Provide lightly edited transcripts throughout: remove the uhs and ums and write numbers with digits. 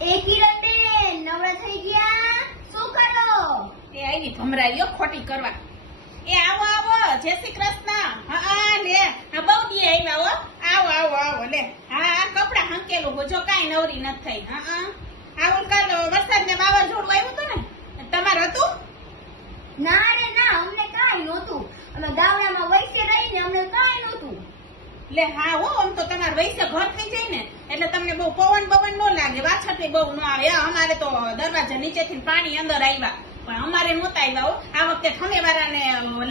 એકી રતે નવરા થઈ ગયા શું કરો? એ આવી ભમરાઈઓ ખોટી કરવા. એ આવો આવો, જય શ્રી કૃષ્ણ. હા લે, આ બહુ દી આવ્યા હો. આવો આવો આવો લે. હા આ કપડા હંકેલું હો, જો કાંઈ નવરી નથી થઈ. હા આવું કાલ વરસાદ ને વાવાઝોડું આવ્યું હતું ને, તમારે હતું? ના રે ના, અમને કાંઈ નહોતું. અમે ગામડામાં વૈસે રહીને અમને કાંઈ નહોતું. લે હા હો, આમ તો તમારે વૈસે ઘર થઈ જાય ને એટલે તમને બહુ પવન ન લાગે, વાછરતી બહુ ન આવે. અમારે તો દરવાજા નીચેથી પાણી અંદર આવ્યા, પણ અમારે નહોતા આવ્યા હો. આ વખતે ખમેવાળાને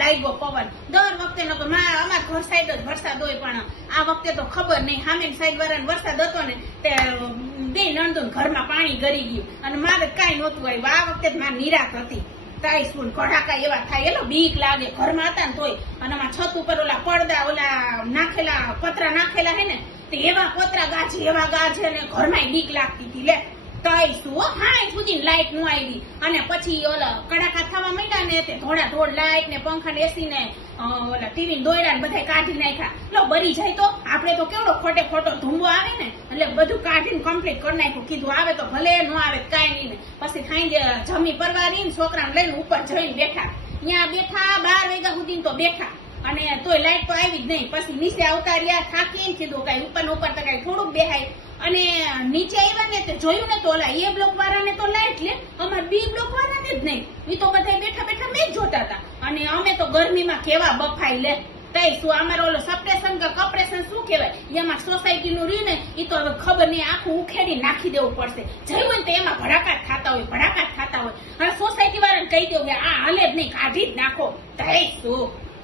લાગ્યો પવન. દર વખતે અમારા ઘર સાઈડ જ વરસાદ હોય, પણ આ વખતે તો ખબર નહીં. સામેની સાઈડ વાળાને વરસાદ હતો ને તે બે નણંદોને ઘરમાં પાણી ગરી ગયું અને મારે કાંઈ નહોતું આવ્યું. આ વખતે જ મારી નિરાશ હતી. તાઈ સ્કૂલ કડાકા એવા થાય, એલો બીક લાગે. ઘરમાં હતા ને તોય, અને આમાં છત ઉપર ઓલા પડદા ઓલા નાખેલા પતરા નાખેલા હે ને, તે એવા પતરા ગાજે એવા ગાજે ને ઘરમાં બીક લાગતી હતી. લે તાઈ શું હા સુધી લાઈટ નું આવી, અને પછી ઓલા કડાકા થવા માંડ્યા ને તે થોડા થોડ લાઈટ ને પંખા ને એસી ને ઓલા ટીવી દોયડા ને બધા કાઢી નાખ્યા. લો બરી જાય તો આપડે તો કેવડો ખોટે ખોટો ધુંબો આવે ને, એટલે બધું કાઢીને કમ્પ્લીટ કરી નાખ્યું. કીધું આવે તો ભલે, ન આવે કાંઈ નહીં ને. પછી ખાઈ જમી પરવારી ને છોકરાને લઈને ઉપર જઈને બેઠા. ત્યાં બેઠા 12 વાગ્યા સુધી તો બેઠા, અને તોય લાઈટ તો આવી જ નહીં. પછી નીચે આવતા રહ્યા, થાકીને કીધું કઈ ઉપર ને ઉપર તો કઈ થોડુંક બેહાય. અને નીચે આવ્યા ને તે જોયું ને તો ઓલા એ બ્લોક વાળાને તો લાઈટ લે, અમાર બી બ્લોક વાળાને જ નહીં. એ તો બધા બેઠા બેઠા મેચ જોતા હતા, અને અમે તો ગરમીમાં કેવા બફાઈ. લે તઈ શું અમારે ઓલો સપ્રેશન કે કપ્રેશન શું કહેવાય, એમાં સોસાયટી નું રહ્યું ને એ તો હવે ખબર નહીં, આખું ઉખેડી નાખી દેવું પડશે. જોયું ને તો એમાં ભડાકાત થતા હોય. હવે સોસાયટી વાળાને કહી દેવું કે આ હાલે જ નહીં, કાઢી જ નાખો. તઈ શું